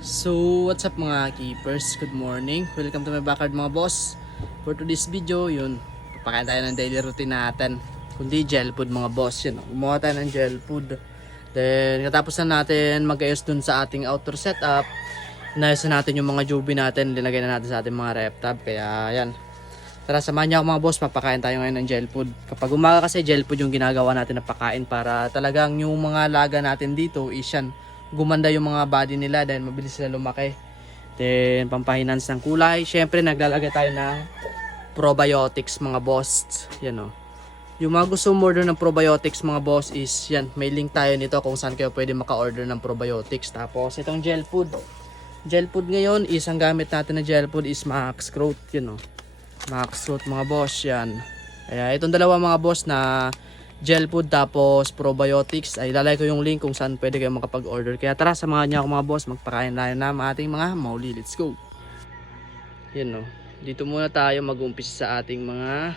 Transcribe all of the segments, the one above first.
So, what's up mga keepers? Good morning. Welcome to my backyard mga boss. For today's video, yun, papakain tayo ng daily routine natin. Kundi gel food mga boss. Yun, gumawa tayo ng gel food. Then, katapos na natin mag-ayos dun sa ating outdoor setup. Inayos na natin yung mga jubi natin. Linagay na natin sa ating mga rep tab. Kaya, yan. Tara, samahan niyo ako mga boss. Papakain tayo ngayon ng gel food. Kapag umaga kasi, gel food yung ginagawa natin na pakain para talagang yung mga laga natin dito is yan, gumanda yung mga body nila dahil mabilis sila lumaki. Then pampahinans ng kulay. Syempre naglalagay tayo ng probiotics mga boss. Yan o. Yung mga gusto order ng probiotics mga boss is yan. May link tayo nito kung saan kayo pwede maka-order ng probiotics. Tapos itong gel food. Gel food ngayon is ang gamit natin na gel food is Max Growth. Yan o. Max Growth mga boss. Yan. Kaya itong dalawa mga boss na gel food tapos probiotics ay ilalagay ko yung link kung saan pwede kayo makapag-order. Kaya tara, samahan niyo ako mga boss, magpakain tayo na ating mga mauli. Let's go. Yan no. Dito muna tayo mag-umpisa sa ating mga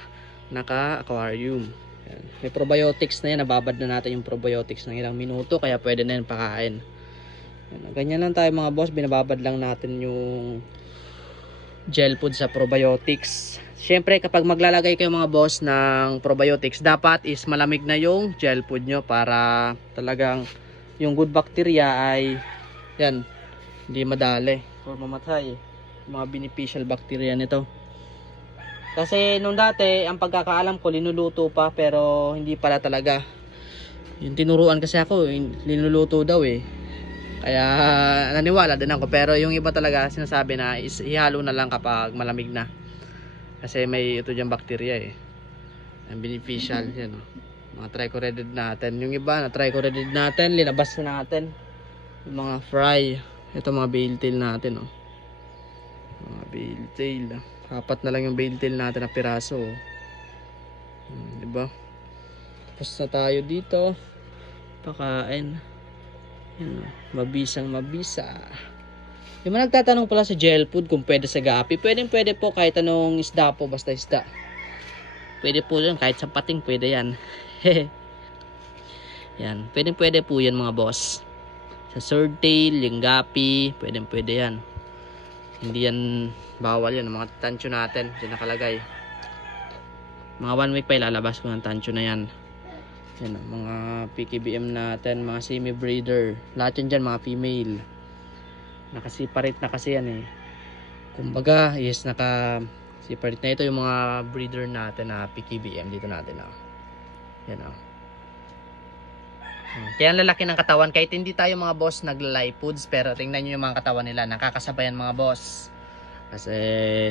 naka-aquarium. May probiotics na yan, nababad na natin yung probiotics ng ilang minuto kaya pwede na yan pakain. Yan, ganyan lang tayo mga boss, binababad lang natin yung gel food sa probiotics. Siyempre kapag maglalagay kayo mga boss ng probiotics, dapat is malamig na yung gel food nyo para talagang yung good bacteria ay yan, hindi madali or mamatay mga beneficial bacteria nito. Kasi nung dati ang pagkakaalam ko linuluto pa pero hindi pala talaga. Yung tinuruan kasi ako linuluto daw kaya naniwala din ako, pero yung iba talaga sinasabi na is ihalo na lang kapag malamig na. Kasi may ito dyan bacteria ang beneficial yan mga trichoredid natin. Yung iba na trichoredid natin, linabas na natin. Yung mga fry, ito mga bale tail natin mga bale tail, apat na lang yung bale tail natin na piraso diba? Tapos na tayo dito pakain yan, mabisang mabisa. Yung mga nagtatanong pala sa gel food kung pwede sa gapi, pwede po kahit anong isda po, basta isda. Pwede po yan, kahit sa pating pwede yan. Yan, pwede po yan mga boss. Sa swordtail, yung gapi, pwede yan. Hindi yan bawal yan, mga tansyo natin, dyan nakalagay. Mga 1 week pa ilalabas ko ng tansyo na yan. Yan, mga PKBM natin, mga semi-breeder. Lahat yan dyan, mga female. Nakasiparate na kasi yan kumbaga yes, nakasiparate na. Ito yung mga breeder natin na PKBM dito natin yan kaya ang lalaki ng katawan kahit hindi tayo mga boss nagla-live foods, pero tingnan nyo yung mga katawan nila, nakakasabayan mga boss kasi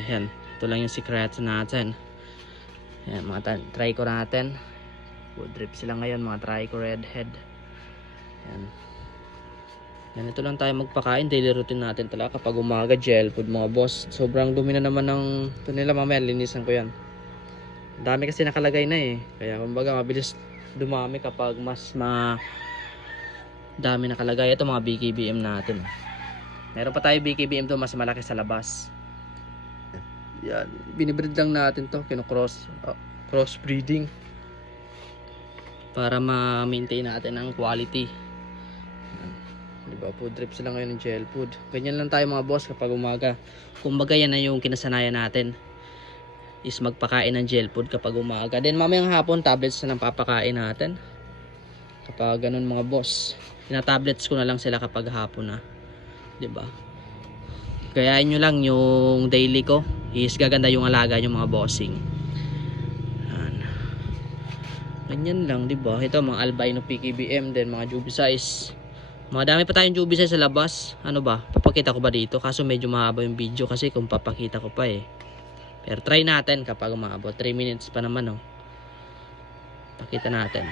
yan, ito lang yung secrets natin. Yan, mga trico natin, wood drip sila ngayon, mga trico redhead. Yan, ganito lang tayo magpakain. Daily routine natin talaga kapag umaga, gel food mga boss. Sobrang dumi na naman ng ito nila, mamaya linisan ko yan. Dami kasi nakalagay na kaya kumbaga mabilis dumami kapag mas dami nakalagay. Ito mga BKBM natin. Meron pa tayo BKBM to mas malaki sa labas. Yan, binibreed lang natin to, cross breeding para ma-maintain natin ang quality. Diba, food drip sila ngayon ng gel food. Ganyan lang tayo mga boss kapag umaga. Kumbaga yan na yung kinasanayan natin, is magpakain ng gel food kapag umaga. Then mamayang hapon tablets na ng papakain natin kapag ganun mga boss. Tina-tablets ko na lang sila kapag hapon na, diba? Gayahin nyo lang yung daily ko, is gaganda yung alaga nyo mga bossing. Yan. Ganyan lang, diba? Ito mga albino PKBM, then mga jubi size. Madami pa tayong jubi sa labas. Ano ba? Papakita ko ba dito? Kaso medyo mahaba yung video kasi kung papakita ko pa Pero try natin kapag umabot. 3 minutes pa naman Pakita natin.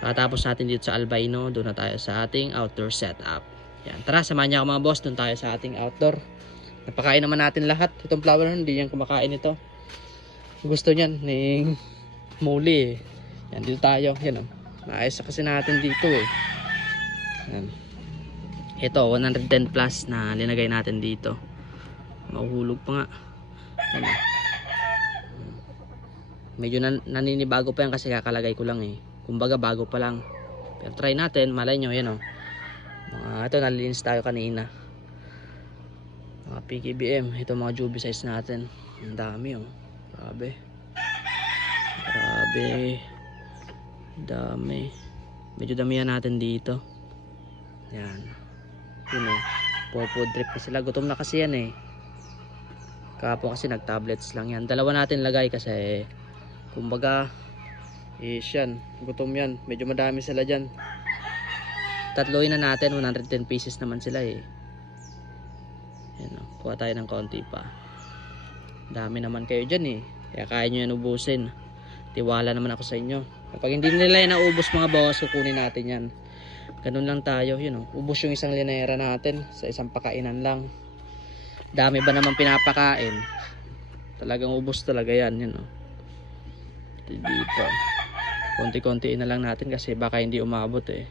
Pagkatapos natin dito sa albino, doon na tayo sa ating outdoor setup. Yan. Tara, samahan niyo ako mga boss. Doon tayo sa ating outdoor. Napakain naman natin lahat. Itong flower, hindi yan kumakain ito. Gusto niyan, ning muli Yan, dito tayo. Yan naayos kasi natin dito Yan. Ito 110 plus na linagay natin dito. Mahuhulog pa nga. Yan. Medyo naninibago pa yan kasi kakalagay ko lang kumbaga bago pa lang. Pero try natin, malay nyo yan ito nalilinis tayo kanina. Mga PKBM. Ito mga Juby size natin. Ang dami oh. Grabe. Grabe. Dami. Medyo damihan natin dito. Yan. Yun oh. Food trip na sila. Gutom na kasi yan eh. Kahapon kasi nag-tablets lang yan. Dalawa natin lagay kasi kumbaga yan. Gutom yan. Medyo madami sila dyan. Tatloy na natin. 110 pieces naman sila eh. Yan o. Kuha tayo ng konti pa. Dami naman kayo dyan eh. Kaya kaya nyo yan ubusin. Tiwala naman ako sa inyo. Kapag hindi nila yan naubos mga boss, kukunin natin yan. Ganun lang tayo. Yun o. Ubos yung isang linera natin sa isang pakainan lang. Dami ba naman pinapakain? Talagang ubos talaga yan. Yun o. Dito. Konti-konti na lang natin kasi baka hindi umabot eh.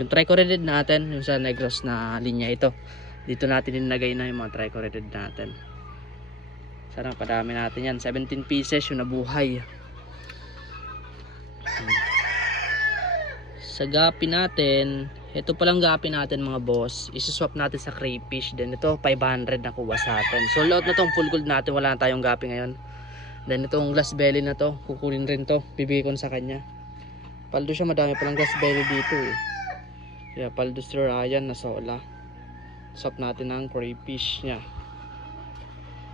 Yung tricorated natin, yung sa Negros na linya ito. Dito natin inagay na yung mga tricorated natin. Sana padami natin yan. 17 pieces yung nabuhay. Sa gapi natin, ito palang gapi natin mga boss, isuswap natin sa crayfish din. Ito 500 na kuha sa atin. Sold out na tong full gold natin, wala na tayong gapi ngayon. Then itong glass belly na to, kukunin rin to, bibigay ko na sa kanya. Paldo siya, madami palang glass belly dito eh. Kaya paldo Sir Ryan na sola. Swap natin ang crayfish niya.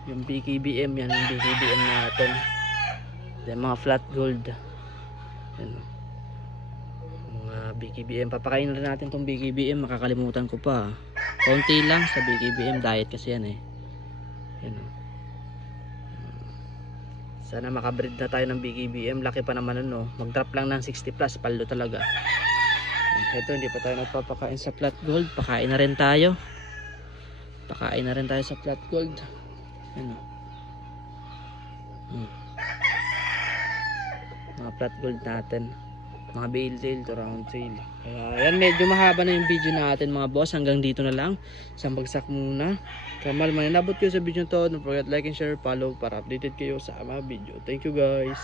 Yung BKBM yan, yung BKBM natin. Then mga flat gold. Yan. Mga BKBM, papakain rin natin tong BKBM, makakalimutan ko pa. Konti lang sa BKBM, diet kasi yan eh. Yan. Sana makabreed na tayo ng BKBM, laki pa naman ano. Mag-drop lang ng 60 plus, paldo talaga. Ito, hindi pa tayo nagpapakain sa flat gold. Pakain na rin tayo. Pakain na rin tayo sa flat gold. Ano? Mga flat gold natin. Mga bale tail to round tail. Kaya yan, medyo mahaba na yung video natin mga boss. Hanggang dito na lang. Isang bagsak muna. Kamal, manilabot kayo sa video to. Don't forget like and share, follow para updated kayo sa mga video. Thank you guys.